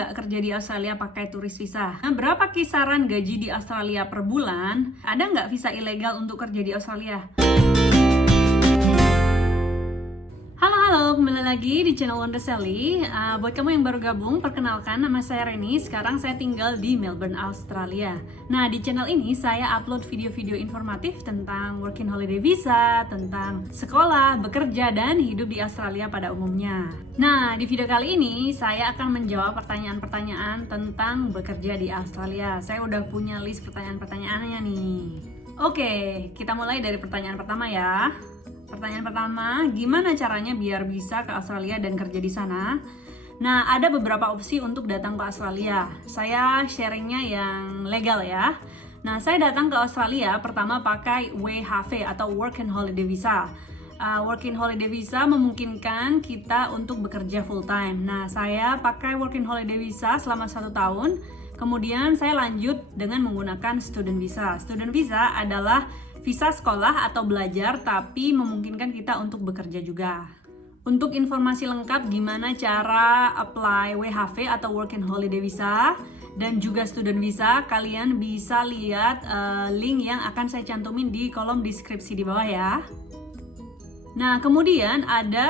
nggak kerja di Australia pakai turis visa? Nah, berapa kisaran gaji di Australia per bulan? Ada nggak visa ilegal untuk kerja di Australia? Halo, kembali lagi di channel Wonder Sally. Buat kamu yang baru gabung, perkenalkan, nama saya Reni. Sekarang saya tinggal di Melbourne, Australia. Nah, di channel ini saya upload video-video informatif tentang working holiday visa, tentang sekolah, bekerja, dan hidup di Australia pada umumnya. Nah, di video kali ini saya akan menjawab pertanyaan-pertanyaan tentang bekerja di Australia. Saya udah punya list pertanyaan-pertanyaannya nih. Oke, kita mulai dari pertanyaan pertama ya. Pertanyaan pertama, gimana caranya biar bisa ke Australia dan kerja di sana? Nah, ada beberapa opsi untuk datang ke Australia. Saya sharingnya yang legal ya. Nah, saya datang ke Australia pertama pakai WHV atau Work and Holiday Visa. Working Holiday Visa memungkinkan kita untuk bekerja full time. Nah, saya pakai Working Holiday Visa selama 1 tahun. Kemudian saya lanjut dengan menggunakan Student Visa. Student Visa adalah visa sekolah atau belajar, tapi memungkinkan kita untuk bekerja juga. Untuk informasi lengkap gimana cara apply WHV atau Work and Holiday Visa dan juga Student Visa, kalian bisa lihat link yang akan saya cantumin di kolom deskripsi di bawah ya. Nah, kemudian ada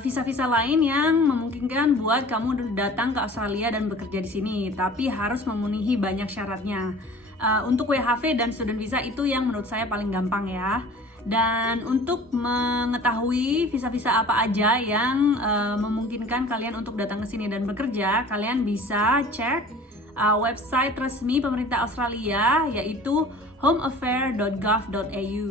visa-visa lain yang memungkinkan buat kamu datang ke Australia dan bekerja di sini, tapi harus memenuhi banyak syaratnya. Untuk WHV dan Student Visa itu yang menurut saya paling gampang ya. Dan untuk mengetahui visa-visa apa aja yang memungkinkan kalian untuk datang ke sini dan bekerja, kalian bisa cek website resmi pemerintah Australia, yaitu homeaffair.gov.au.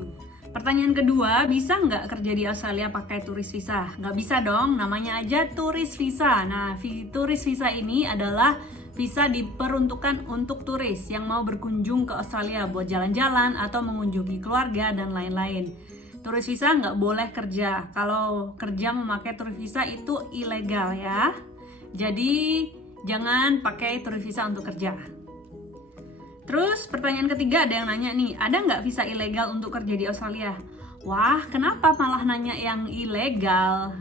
Pertanyaan kedua, bisa nggak kerja di Australia pakai turis visa? Nggak bisa dong, namanya aja turis visa. Nah, turis visa ini adalah visa diperuntukkan untuk turis yang mau berkunjung ke Australia buat jalan-jalan atau mengunjungi keluarga dan lain-lain. Turis visa nggak boleh kerja. Kalau kerja memakai turis visa itu ilegal ya. Jadi jangan pakai turis visa untuk kerja. Terus pertanyaan ketiga, ada yang nanya nih, ada nggak visa ilegal untuk kerja di Australia? Wah, kenapa malah nanya yang ilegal?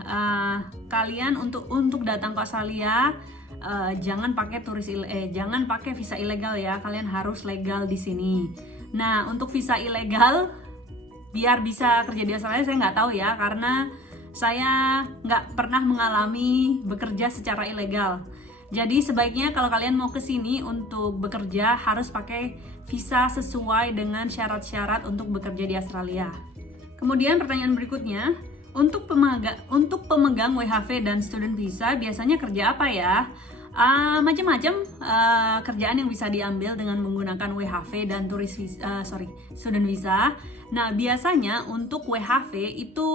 Kalian untuk datang ke Australia jangan pakai visa ilegal ya. Kalian harus legal di sini. Nah, untuk visa ilegal biar bisa kerja di Australia saya nggak tahu ya, karena saya nggak pernah mengalami bekerja secara ilegal. Jadi sebaiknya kalau kalian mau ke sini untuk bekerja harus pakai visa sesuai dengan syarat-syarat untuk bekerja di Australia. Kemudian pertanyaan berikutnya, untuk pemegang WHV dan Student Visa biasanya kerja apa ya? Macam-macam kerjaan yang bisa diambil dengan menggunakan WHV dan Student Visa. Nah, biasanya untuk WHV itu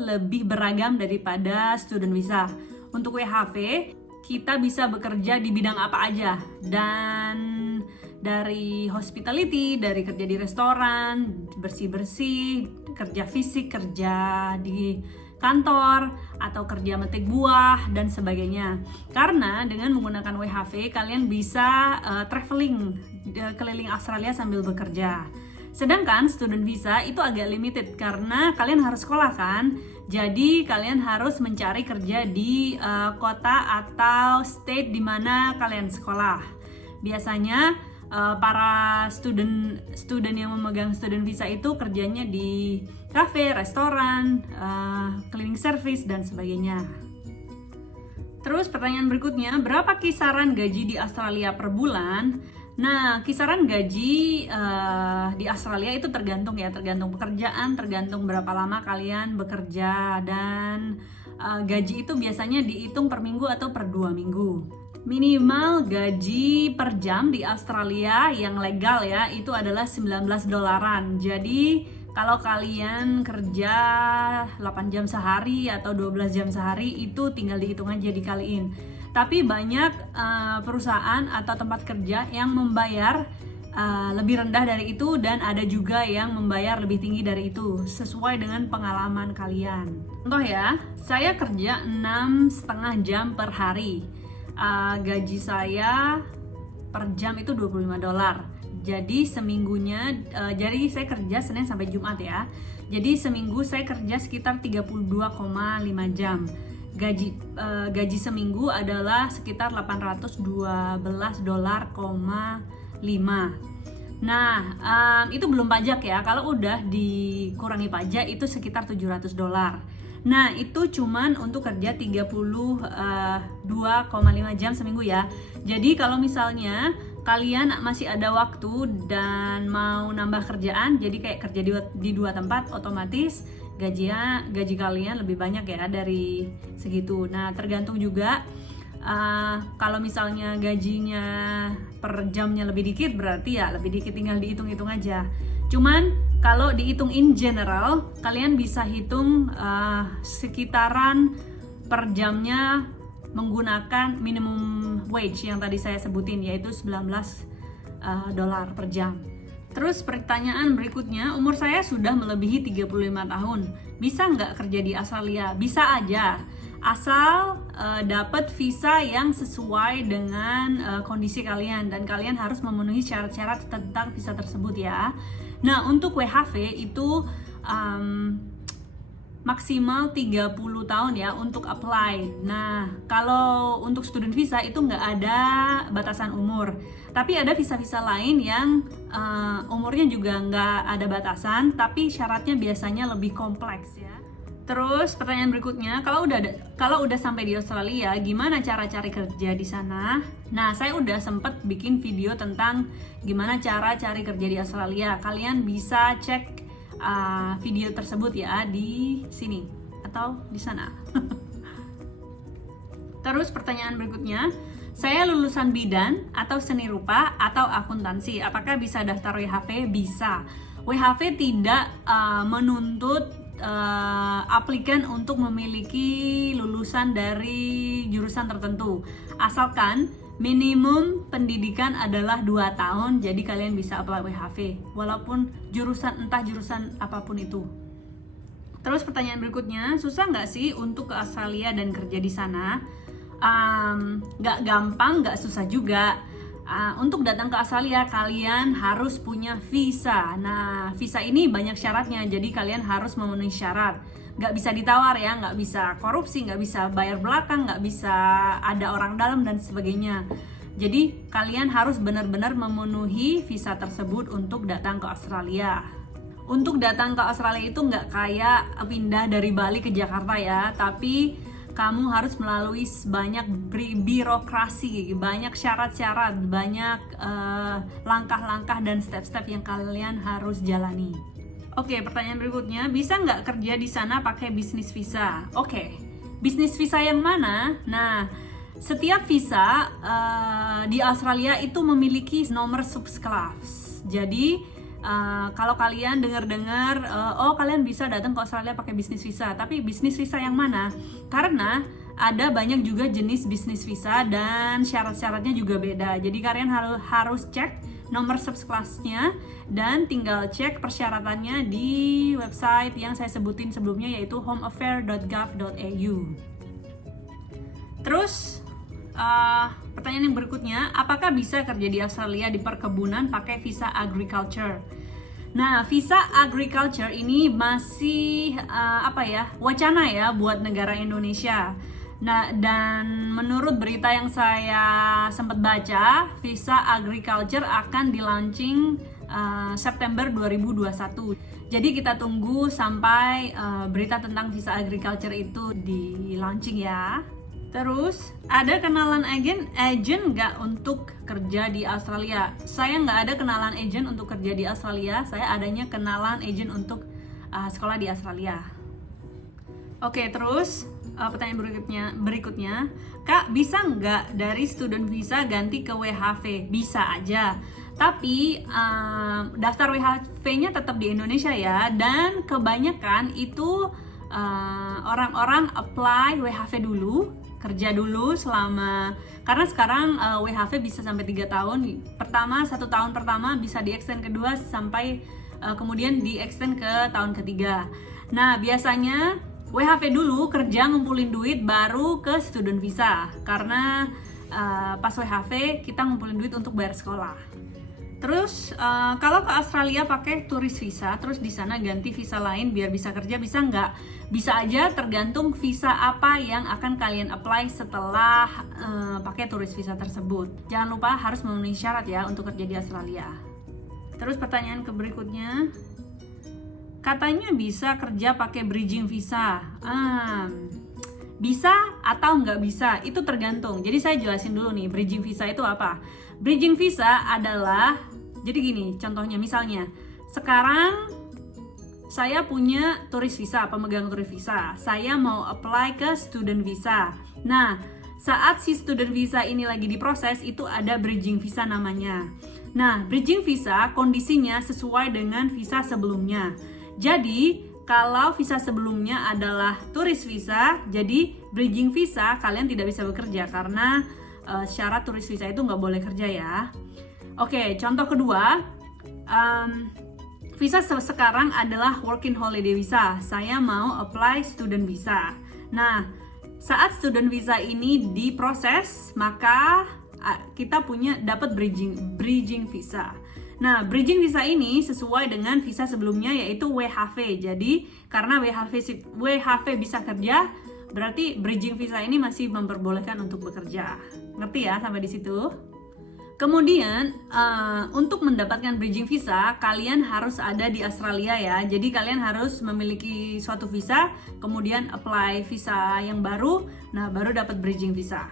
lebih beragam daripada Student Visa. Untuk WHV kita bisa bekerja di bidang apa aja, dan dari hospitality, dari kerja di restoran, bersih-bersih, kerja fisik, kerja di kantor, atau kerja metik buah, dan sebagainya. Karena dengan menggunakan WHV, kalian bisa traveling keliling Australia sambil bekerja. Sedangkan Student Visa itu agak limited karena kalian harus sekolah kan. Jadi kalian harus mencari kerja di kota atau state di mana kalian sekolah. Biasanya para student yang memegang Student Visa itu kerjanya di kafe, restoran, cleaning service, dan sebagainya. Terus pertanyaan berikutnya, berapa kisaran gaji di Australia per bulan? Nah, kisaran gaji di Australia itu tergantung pekerjaan, tergantung berapa lama kalian bekerja, dan gaji itu biasanya dihitung per minggu atau per 2 minggu. Minimal gaji per jam di Australia yang legal ya, itu adalah $19. Jadi kalau kalian kerja 8 jam sehari atau 12 jam sehari, itu tinggal dihitung aja, dikaliin. Tapi banyak perusahaan atau tempat kerja yang membayar lebih rendah dari itu, dan ada juga yang membayar lebih tinggi dari itu sesuai dengan pengalaman kalian. Contoh ya, saya kerja 6,5 jam per hari. Gaji saya per jam itu $25. Jadi seminggunya, jadi saya kerja Senin sampai Jumat ya. Jadi seminggu saya kerja sekitar 32,5 jam. gaji seminggu adalah sekitar $812.5. Nah, itu belum pajak ya. Kalau udah dikurangi pajak itu sekitar $700. Nah, itu cuman untuk kerja 32,5 jam seminggu ya. Jadi kalau misalnya kalian masih ada waktu dan mau nambah kerjaan, jadi kayak kerja di 2 tempat, otomatis gaji kalian lebih banyak ya dari segitu. Nah, tergantung juga kalau misalnya gajinya per jamnya lebih dikit, berarti ya lebih dikit, tinggal dihitung-hitung aja. Cuman kalau dihitung in general, kalian bisa hitung sekitaran per jamnya menggunakan minimum wage yang tadi saya sebutin, yaitu $19 per jam. Terus pertanyaan berikutnya, umur saya sudah melebihi 35 tahun. Bisa nggak kerja di Australia? Bisa aja, asal dapat visa yang sesuai dengan kondisi kalian, dan kalian harus memenuhi syarat-syarat tentang visa tersebut ya. Nah, untuk WHV itu maksimal 30 tahun ya untuk apply. Nah, kalau untuk student visa itu nggak ada batasan umur. Tapi ada visa-visa lain yang umurnya juga nggak ada batasan, tapi syaratnya biasanya lebih kompleks ya. Terus pertanyaan berikutnya, kalau udah sampai di Australia, gimana cara cari kerja di sana? Nah, saya udah sempet bikin video tentang gimana cara cari kerja di Australia. Kalian bisa cek video tersebut ya di sini atau di sana. Terus pertanyaan berikutnya, saya lulusan bidan atau seni rupa atau akuntansi, apakah bisa daftar WHV? Bisa. WHV tidak menuntut aplikan untuk memiliki lulusan dari jurusan tertentu, asalkan minimum pendidikan adalah 2 tahun, jadi kalian bisa apply WHV walaupun entah jurusan apapun itu. Terus pertanyaan berikutnya, susah nggak sih untuk ke Australia dan kerja di sana? Nggak gampang, nggak susah juga. Untuk datang ke Australia kalian harus punya visa. Nah, visa ini banyak syaratnya, jadi kalian harus memenuhi syarat. Nggak bisa ditawar ya, nggak bisa korupsi, nggak bisa bayar belakang, nggak bisa ada orang dalam dan sebagainya. Jadi kalian harus benar-benar memenuhi visa tersebut untuk datang ke Australia. Untuk datang ke Australia itu nggak kayak pindah dari Bali ke Jakarta ya, tapi kamu harus melalui banyak birokrasi, banyak syarat-syarat, banyak langkah-langkah dan step-step yang kalian harus jalani. Oke, pertanyaan berikutnya, bisa nggak kerja di sana pakai bisnis visa? Oke, bisnis visa yang mana? Nah, setiap visa di Australia itu memiliki nomor subclass. Jadi kalau kalian dengar-dengar, kalian bisa datang ke Australia pakai bisnis visa, tapi bisnis visa yang mana? Karena ada banyak juga jenis bisnis visa dan syarat-syaratnya juga beda. Jadi kalian harus cek nomor subclassnya dan tinggal cek persyaratannya di website yang saya sebutin sebelumnya, yaitu homeaffair.gov.au. Terus pertanyaan yang berikutnya, apakah bisa kerja di Australia di perkebunan pakai visa agriculture? Nah, visa agriculture ini masih wacana ya buat negara Indonesia. Nah, dan menurut berita yang saya sempat baca, visa agriculture akan di-launching September 2021. Jadi kita tunggu sampai berita tentang visa agriculture itu di-launching ya. Terus, ada kenalan agent nggak untuk kerja di Australia? Saya nggak ada kenalan agent untuk kerja di Australia. Saya adanya kenalan agent untuk sekolah di Australia. Oke, terus pertanyaan berikutnya, Kak, bisa nggak dari student visa ganti ke WHV? Bisa aja, tapi daftar WHV-nya tetap di Indonesia ya. Dan kebanyakan itu orang-orang apply WHV dulu, kerja dulu karena sekarang WHV bisa sampai 3 tahun. 1 tahun pertama bisa di-extend kedua sampai kemudian di-extend ke tahun ketiga. Nah, biasanya WHV dulu kerja ngumpulin duit baru ke student visa, karena pas WHV kita ngumpulin duit untuk bayar sekolah. Terus kalau ke Australia pakai turis visa, terus di sana ganti visa lain biar bisa kerja, bisa nggak? Bisa aja, tergantung visa apa yang akan kalian apply setelah pakai turis visa tersebut. Jangan lupa harus memenuhi syarat ya untuk kerja di Australia. Terus pertanyaan ke berikutnya, katanya bisa kerja pakai bridging visa. Bisa atau nggak bisa, itu tergantung. Jadi saya jelasin dulu nih, bridging visa itu apa. Bridging visa adalah, jadi gini contohnya, misalnya sekarang saya punya turis visa, pemegang turis visa, saya mau apply ke student visa. Nah, saat si student visa ini lagi diproses, itu ada bridging visa namanya. Nah, bridging visa kondisinya sesuai dengan visa sebelumnya. Jadi kalau visa sebelumnya adalah turis visa, jadi bridging visa kalian tidak bisa bekerja karena syarat turis visa itu nggak boleh kerja ya. Oke, contoh kedua, visa sekarang adalah working holiday visa. Saya mau apply student visa. Nah, saat student visa ini diproses, maka kita dapat bridging visa. Nah, bridging visa ini sesuai dengan visa sebelumnya yaitu WHV. Jadi, karena WHV bisa kerja, berarti bridging visa ini masih memperbolehkan untuk bekerja. Ngerti ya sampai di situ? Kemudian, untuk mendapatkan bridging visa, kalian harus ada di Australia ya. Jadi, kalian harus memiliki suatu visa, kemudian apply visa yang baru, nah baru dapat bridging visa.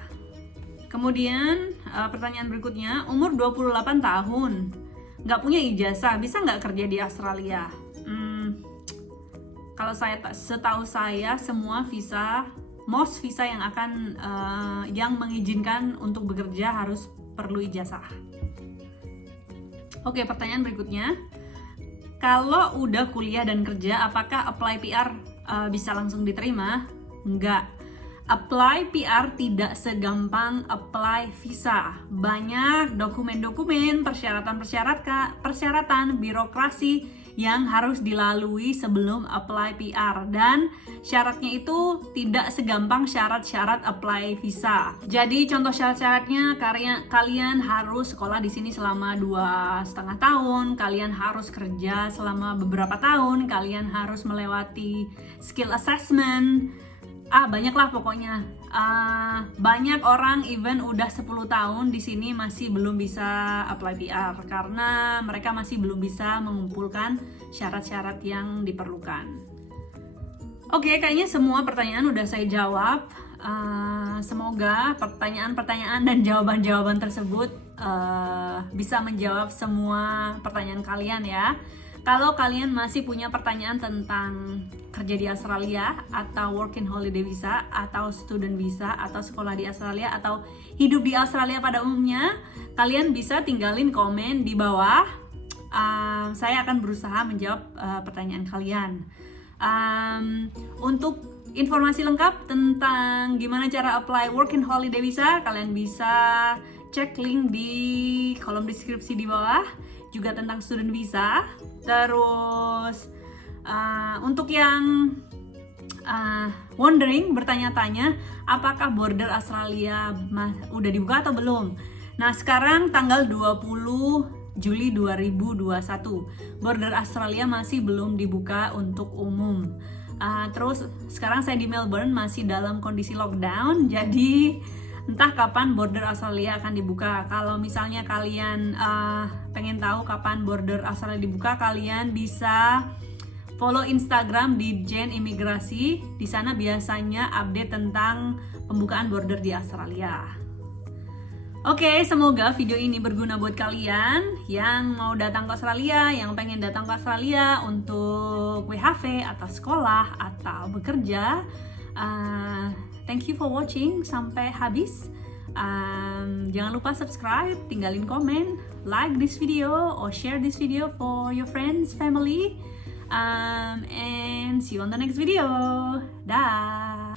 Kemudian, pertanyaan berikutnya, umur 28 tahun. Nggak punya ijazah, bisa nggak kerja di Australia? Kalau setahu saya semua visa, most visa yang akan yang mengizinkan untuk bekerja harus perlu ijazah. Oke, pertanyaan berikutnya, kalau udah kuliah dan kerja, apakah apply PR bisa langsung diterima? Nggak. Apply PR tidak segampang apply visa. Banyak dokumen-dokumen, persyaratan, birokrasi yang harus dilalui sebelum apply PR. Dan syaratnya itu tidak segampang syarat-syarat apply visa. Jadi contoh syarat-syaratnya, kalian harus sekolah di sini selama 2,5 tahun, kalian harus kerja selama beberapa tahun, kalian harus melewati skill assessment. Banyak lah pokoknya. Banyak orang even udah 10 tahun di sini masih belum bisa apply PR karena mereka masih belum bisa mengumpulkan syarat-syarat yang diperlukan. Oke, kayaknya semua pertanyaan udah saya jawab. Semoga pertanyaan-pertanyaan dan jawaban-jawaban tersebut bisa menjawab semua pertanyaan kalian ya. Kalau kalian masih punya pertanyaan tentang kerja di Australia atau working holiday visa atau student visa atau sekolah di Australia atau hidup di Australia pada umumnya, kalian bisa tinggalin komen di bawah. Saya akan berusaha menjawab pertanyaan kalian. Untuk informasi lengkap tentang gimana cara apply working holiday visa, kalian bisa cek link di kolom deskripsi di bawah. Juga tentang student visa. Terus untuk yang wondering, bertanya-tanya apakah border Australia udah dibuka atau belum. Nah, sekarang tanggal 20 Juli 2021 border Australia masih belum dibuka untuk umum. Terus sekarang saya di Melbourne masih dalam kondisi lockdown, jadi entah kapan border Australia akan dibuka. Kalau misalnya kalian pengen tahu kapan border Australia dibuka, kalian bisa follow Instagram di Jen Imigrasi. Di sana biasanya update tentang pembukaan border di Australia. Oke, semoga video ini berguna buat kalian yang mau datang ke Australia, yang pengen datang ke Australia untuk WHV atau sekolah atau bekerja. Thank you for watching sampai habis. Jangan lupa subscribe, tinggalin komen, like this video or share this video for your friends, family, and see you on the next video. Dah.